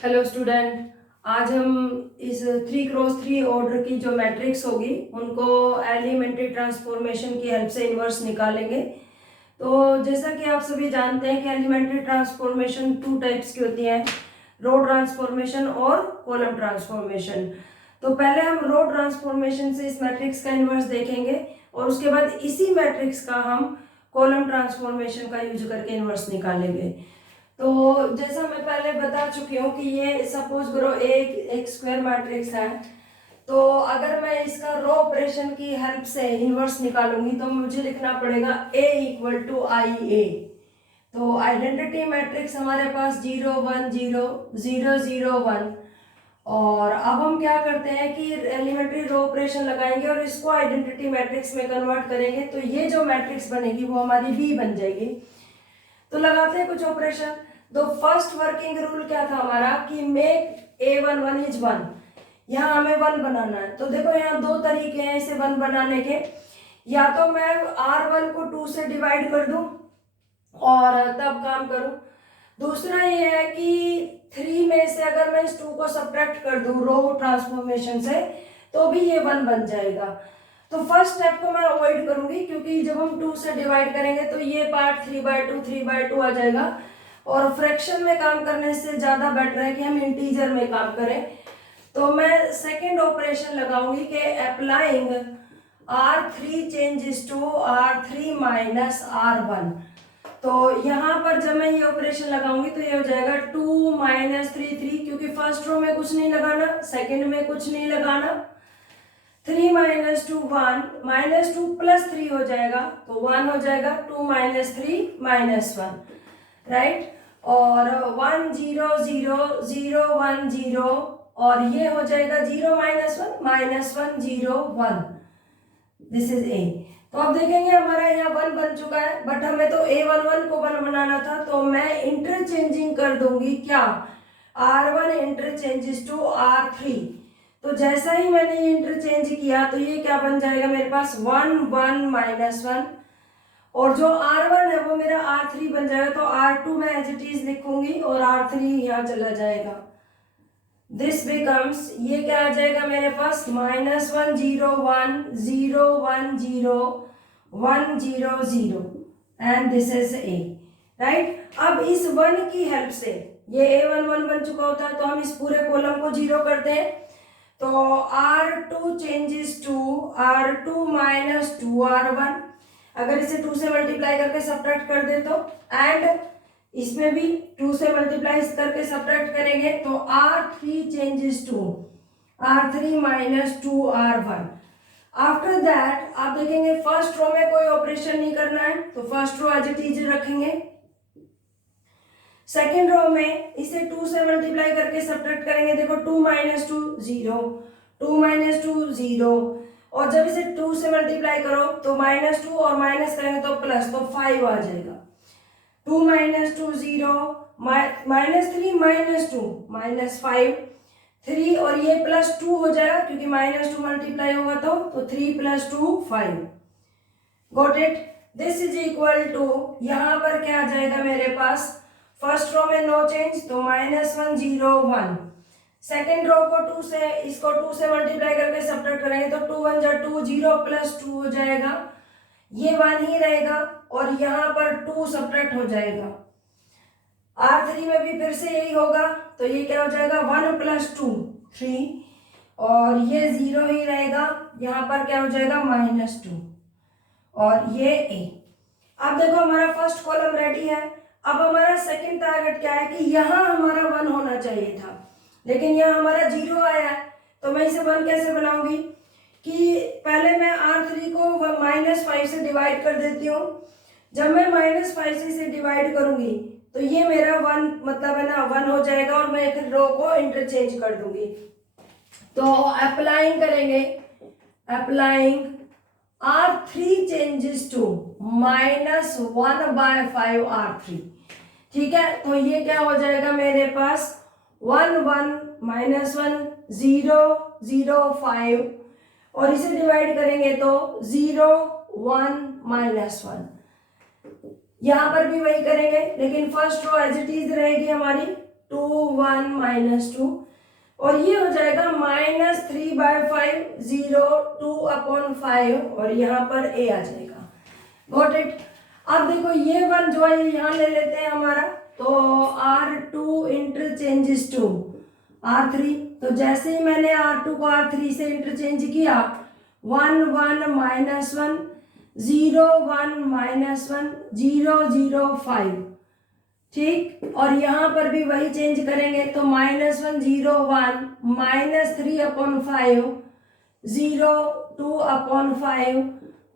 Hello student. आज हम इस 3x3 ऑर्डर की जो मैट्रिक्स होगी उनको एलिमेंट्री ट्रांसफॉर्मेशन की हेल्प से इन्वर्स निकालेंगे। तो जैसा कि आप सभी जानते हैं कि एलिमेंट्री ट्रांसफॉर्मेशन टू टाइप्स की होती है, रो ट्रांसफॉर्मेशन और कॉलम ट्रांसफॉर्मेशन। तो पहले हम रो ट्रांसफॉर्मेशन से इस मैट्रिक्स का इन्वर्स देखेंगे और उसके बाद इसी मैट्रिक्स का हम कॉलम ट्रांसफॉर्मेशन का यूज करके इन्वर्स निकालेंगे। तो जैसा मैं पहले बता चुकी हूँ कि ये सपोज करो एक स्क्वायर मैट्रिक्स है। तो अगर मैं इसका रो ऑपरेशन की हेल्प से इन्वर्स निकालूंगी तो मुझे लिखना पड़ेगा A इक्वल टू आई ए। तो आइडेंटिटी मैट्रिक्स हमारे पास 0 1 0 0 0 1। और अब हम क्या करते हैं कि एलिमेंट्री रो ऑपरेशन लगाएंगे और इसको आइडेंटिटी मैट्रिक्स में कन्वर्ट करेंगे, तो ये जो मैट्रिक्स बनेगी वो हमारी B बन जाएगी। तो लगाते हैं कुछ ऑपरेशन। तो फर्स्ट वर्किंग रूल क्या था हमारा कि मेक A1 1 इज 1। यहाँ हमें 1 बनाना है। तो देखो यहाँ दो तरीके हैं इसे 1 बनाने के। या तो मैं R1 को 2 से डिवाइड कर दूं और तब काम करूं। दूसरा ये है कि 3 में से अगर मैं इस 2 को सब्ट्रैक्ट कर दूं रो ट्रांसफॉर्मेशन से तो भी ये 1 बन जाएगा। तो फर्स्ट स्टेप को मैं अवॉइड करूंगी क्योंकि जब हम 2 से डिवाइड करेंगे तो ये पार्ट 3/2 आ जाएगा और फ्रैक्शन में काम करने से ज़्यादा बेटर है कि हम इंटीजर में काम करें। तो मैं सेकेंड ऑपरेशन लगाऊंगी कि applying R3 changes to R3 minus R1। तो यहाँ पर जब मैं ये ऑपरेशन लगाऊंगी तो ये हो जाएगा 2 माइनस 3 3, क्योंकि फर्स्ट रो में कुछ नहीं लगाना, सेकेंड में कुछ नहीं लगाना। 3 माइनस 2 1, माइनस 2 प्लस 3 हो जाएगा तो 1 हो जाएगा। 2 माइनस 3 माइनस 1, राइट। और 1 0 0 0 1 0 और ये हो जाएगा 0 माइनस 1 माइनस 1 0 1। दिस इज ए। तो अब देखेंगे हमारा यहाँ 1 बन चुका है, बट हमें तो A11 को 1 बनाना था। तो मैं इंटरचेंजिंग कर दूंगी क्या, R1 इंटरचेंजेस टू R3। तो जैसा ही मैंने ये इंटरचेंज किया तो ये क्या बन जाएगा मेरे पास 1 1 माइनस 1। और जो R1 है वो मेरा R3 बन जाएगा। तो R2 मैं एज इट इज लिखूंगी और R3 यहाँ चला जाएगा। दिस बिकम्स, ये क्या आ जाएगा मेरे पास minus 1 0 1 0 1 0 1 0 0 and this is a, right. अब इस 1 की हेल्प से ये A1 1 बन चुका होता है तो हम इस पूरे कॉलम को 0 करते हैं। तो R2 changes to R2 minus 2R1। अगर इसे 2 से मल्टीप्लाई करके सब्ट्रैक्ट कर दे तो, एंड इसमें भी 2 से मल्टीप्लाई करके सब्ट्रैक्ट करेंगे तो R3 changes to R3 minus 2R1। After that आप देखेंगे फर्स्ट रो में कोई ऑपरेशन नहीं करना है तो first row as it is रखेंगे। सेकेंड रो में इसे 2 से मल्टीप्लाई करके सब्ट्रैक्ट करेंगे। देखो 2 माइनस 2 0, 2 माइनस 2 0, और जब इसे 2 से मल्टीप्लाई करो तो माइनस 2 और माइनस करेंगे तो प्लस, तो 5 आ जाएगा। 2 माइनस 2 0, माइनस 3 माइनस 2 माइनस 5 3, और ये प्लस 2 हो जाएगा क्योंकि माइनस 2 मल्टीप्लाई होगा तो 3 plus 2 5। Got it. This is equal to, यहाँ पर क्या आ जाएगा मेरे पास, फर्स्ट रो में नो चेंज तो माइनस 1 0 1। सेकेंड रो को 2 से, इसको 2 से मल्टीप्लाई करके सब्ट्रैक्ट करेंगे तो 2 1 जा 2 0 प्लस 2 हो जाएगा, ये 1 ही रहेगा और यहाँ पर 2 सब्ट्रैक्ट हो जाएगा। R3 में भी फिर से यही होगा तो ये क्या हो जाएगा 1 प्लस 2 3, और ये 0 ही रहेगा, यहाँ पर क्या हो जाएगा माइनस 2 और ये ए। अब देखो हमारा फर्स्ट कॉलम रेडी है। अब हमारा सेकंड टारगेट क्या है कि यहाँ हमारा 1 होना चाहिए था, लेकिन यहाँ हमारा 0 आया है। तो मैं इसे 1 कैसे बनाऊंगी कि पहले मैं R3 को -5 से डिवाइड कर देती हूँ। जब मैं -5 से इसे डिवाइड करूंगी तो ये मेरा 1 मतलब है ना 1 हो जाएगा और मैं फिर रो को इंटरचेंज कर दूंगी। तो अप्लाइंग करेंगे, applying R3 changes to -1/5 R3। ठीक है, तो ये क्या हो जाएगा मेरे पास 1 1 -1 0 0 5, और इसे डिवाइड करेंगे तो 0 1 -1। यहां पर भी वही करेंगे लेकिन first row as it is रहेगी हमारी। 1 -2 और ये हो जाएगा -3/5 0 2/5 और यहाँ पर a आ जाएगा। Got it. अब देखो ये 1 जो है यहाँ ले लेते हैं हमारा, तो R2 इंटरचेंजेस टू R3, तो जैसे ही मैंने R2 को R3 से इंटरचेंज किया 1 1 -1 0 1 -1 0 0 5, ठीक। और यहाँ पर भी वही चेंज करेंगे तो -1 0 1 -3/5 0 2/5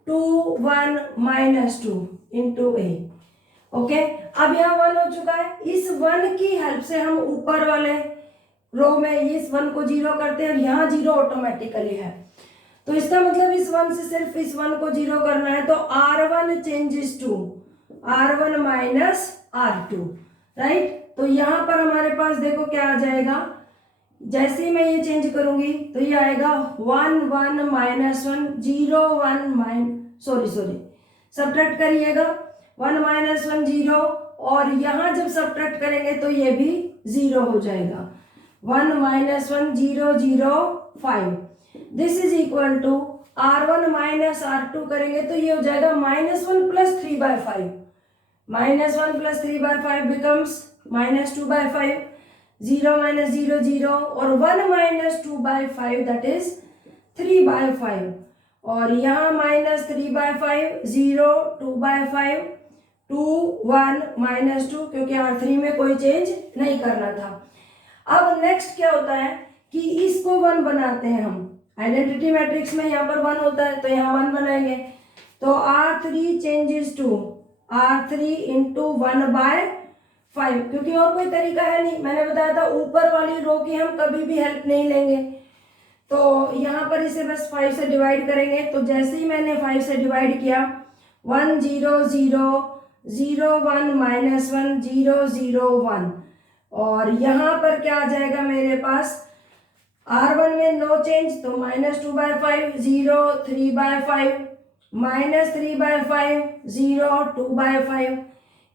2 1 -2 इंटू a। ओके, अब यहाँ 1 हो चुका है। इस 1 की हेल्प से हम ऊपर वाले रो में इस 1 को 0 करते हैं और यहाँ 0 ऑटोमेटिकली है, तो इसका मतलब इस 1 से सिर्फ इस 1 को 0 करना है, तो R1 changes to R1 minus R2, right. तो यहाँ पर हमारे पास देखो क्या आ जाएगा, जैसे ही मैं ये चेंज करूंगी तो ये आएगा 1 1 -1 0 1 सॉरी सब्ट्रैक्ट करिएगा 1 -1 0 और यहाँ जब सब्ट्रैक्ट करेंगे तो ये भी 0 हो जाएगा 1 -1 0 0 5। This is equal to R1 minus R2 करेंगे तो ये हो जाएगा -1 + 3/5 -1 + 3/5 बिकम्स -2/5 0 -0 0 और 1 - 2/5 दैट इज 3/5 और यहाँ -3/5 0 2/5 2 1 -2 क्योंकि R3 में कोई चेंज नहीं करना था। अब नेक्स्ट क्या होता है कि इसको 1 बनाते हैं हम, आइडेंटिटी मैट्रिक्स में यहाँ पर 1 होता है तो यहाँ 1 बनाएंगे, तो R3 changes to R3 into 1/5 क्योंकि और कोई तरीका है नहीं, मैंने बताया था ऊपर वाली रो की हम कभी भी हेल्प नहीं लेंगे, तो यहाँ पर इसे बस 5 से डिवाइड करेंगे, तो जैसे ही मैंने 5 से डिवाइड किया 1 0 0 0 1 -1 0 0 1 और यहाँ पर क्या आ जाएगा मेरे पास R1 में नो चेंज तो -2/5 0 3/5 -3/5 0 2/5,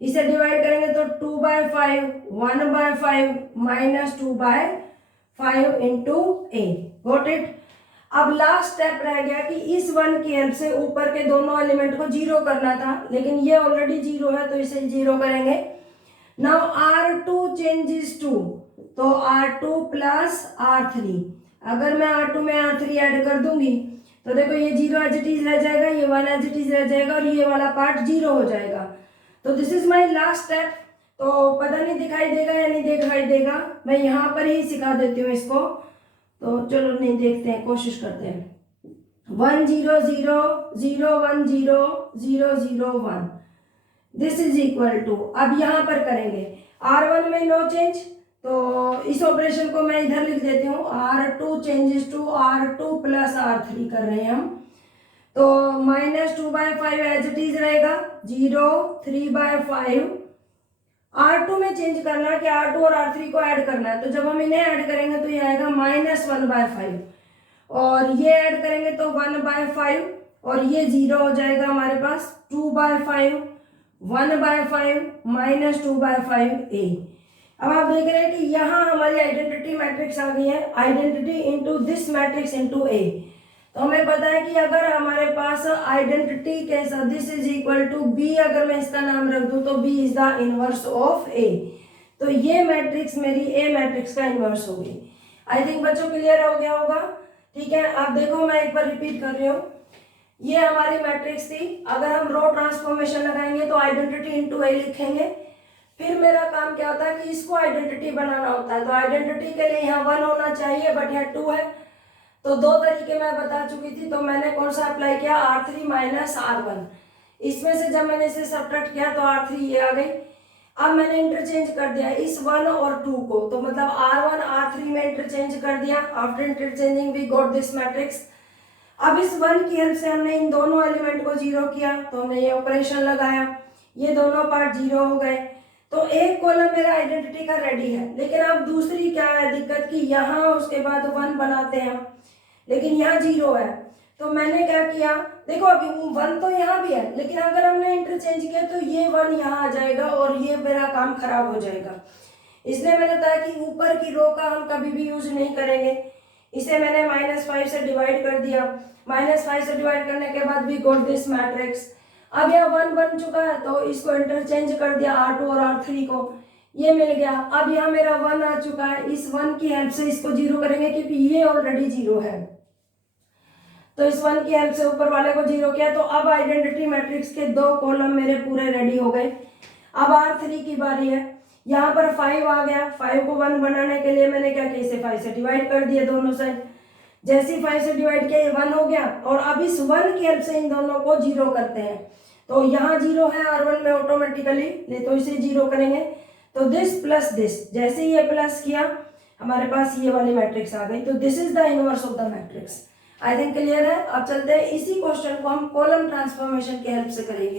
इसे डिवाइड करेंगे तो 2/5 1/5 -2/5 इंटू a। Got it. अब लास्ट स्टेप रह गया कि इस 1 की हेल्प से ऊपर के दोनों एलिमेंट को 0 करना था, लेकिन ये ऑलरेडी 0 है तो इसे 0 करेंगे। नाउ R2 चेंजेस टू, तो R2 प्लस R3, अगर मैं R2 में R3 ऐड कर दूंगी तो देखो ये 0 एज इट इज रह जाएगा, ये 1 एज इट इज रह जाएगा और ये वाला पार्ट 0 हो जाएगा। तो this is my last step. तो पता नहीं दिखाई देगा या नहीं दिखाई देगा, मैं यहाँ पर ही सिखा देती हूँ इसको, तो चलो नहीं देखते हैं, कोशिश करते हैं। 1 0 0 0 1 0 0 0 1 दिस इज इक्वल टू, अब यहाँ पर करेंगे R1 में नो चेंज, तो इस ऑपरेशन को मैं इधर लिख देती हूँ, R2 changes to R2 plus R3 कर रहे हैं हम, तो -2/5 एज इट इज रहेगा 0 3/5। R2 में चेंज करना है कि R2 और R3 को ऐड करना है, तो जब हम इन्हें ऐड करेंगे तो ये आएगा -1/5 और ये ऐड करेंगे तो 1/5 और ये 0 हो जाएगा हमारे पास 2/5 1/5 -2/5 a। अब आप देख रहे हैं कि यहाँ हमारी आइडेंटिटी मैट्रिक्स आ गई है, identity into this matrix into a। तो हमें पता है कि अगर हमारे पास आइडेंटिटी कैसा this is equal to b, अगर मैं इसका नाम रख दूं तो b is the inverse of a, तो ये मैट्रिक्स मेरी a मैट्रिक्स का इनवर्स होगी। आई थिंक बच्चों क्लियर हो गया होगा, ठीक है। आप देखो मैं एक बार रिपीट कर रही हूँ, ये हमारी मैट्रिक्स थी, अगर हम रो ट्रांसफॉर्मेशन लगाएंगे तो आइडेंटिटी इनटू a लिखेंगे, फिर मेरा काम क्या होता है कि इसको आइडेंटिटी बनाना होता है, तो आइडेंटिटी के लिए यहाँ 1 होना चाहिए बट यहाँ 2 है, तो 2 तरीके मैं बता चुकी थी, तो मैंने कौन सा अप्लाई किया R3 माइनस R1, इसमें से जब मैंने इसे सब्ट्रैक्ट किया तो R3 ये आ गई। अब मैंने इंटरचेंज कर दिया इस 1 और 2 को, तो मतलब R1 R3 में इंटरचेंज कर दिया, after interchanging we got this matrix. अब इस 1 की हेल्प से हमने इन दोनों एलिमेंट को 0 किया, तो हमने ये ऑपरेशन लगाया, ये दोनों पार्ट 0 हो गए, तो एक कॉलम मेरा आइडेंटिटी का रेडी है। लेकिन अब दूसरी क्या है दिक्कत कि यहाँ उसके बाद 1 बनाते हैं हम, लेकिन यहाँ 0 है, तो मैंने क्या किया, देखो अभी 1 तो यहाँ भी है, लेकिन अगर हमने इंटरचेंज किया तो ये 1 यहाँ आ जाएगा और ये मेरा काम खराब हो जाएगा। इसलिए मैंने बताया कि ऊपर की रो का हम कभी भी यूज नहीं करेंगे। इसे मैंने -5 से डिवाइड कर दिया। -5 से डिवाइड करने के बाद भी गॉट दिस मैट्रिक्स। अब यहाँ 1 बन चुका है तो इसको इंटरचेंज कर दिया R2 और R3 को, ये मिल गया। अब यहाँ मेरा 1 आ चुका है, इस 1 की हेल्प से इसको 0 करेंगे क्योंकि ये ऑलरेडी 0 है, तो इस 1 की हेल्प से ऊपर वाले को 0 किया। तो अब आइडेंटिटी मैट्रिक्स के 2 कॉलम मेरे पूरे रेडी हो गए। अब R3 की बारी है। यहाँ पर 5 आ गया। 5 को 1 बनाने के लिए मैंने क्या किया, इसे 5 से डिवाइड कर दिया दोनों साइड। जैसे ही 5 से डिवाइड किया ये 1 हो गया, और अब इस 1 की हेल्प से इन दोनों को 0 करते हैं। तो यहाँ 0 है R1 में ऑटोमेटिकली, तो इसे 0 करेंगे। तो दिस प्लस दिस, जैसे ही ये प्लस किया हमारे पास ये वाली मैट्रिक्स आ गई। तो this is the inverse of the matrix. I think clear है। अब चलते हैं, इसी क्वेश्चन को हम कॉलम ट्रांसफॉर्मेशन की हेल्प से करेंगे।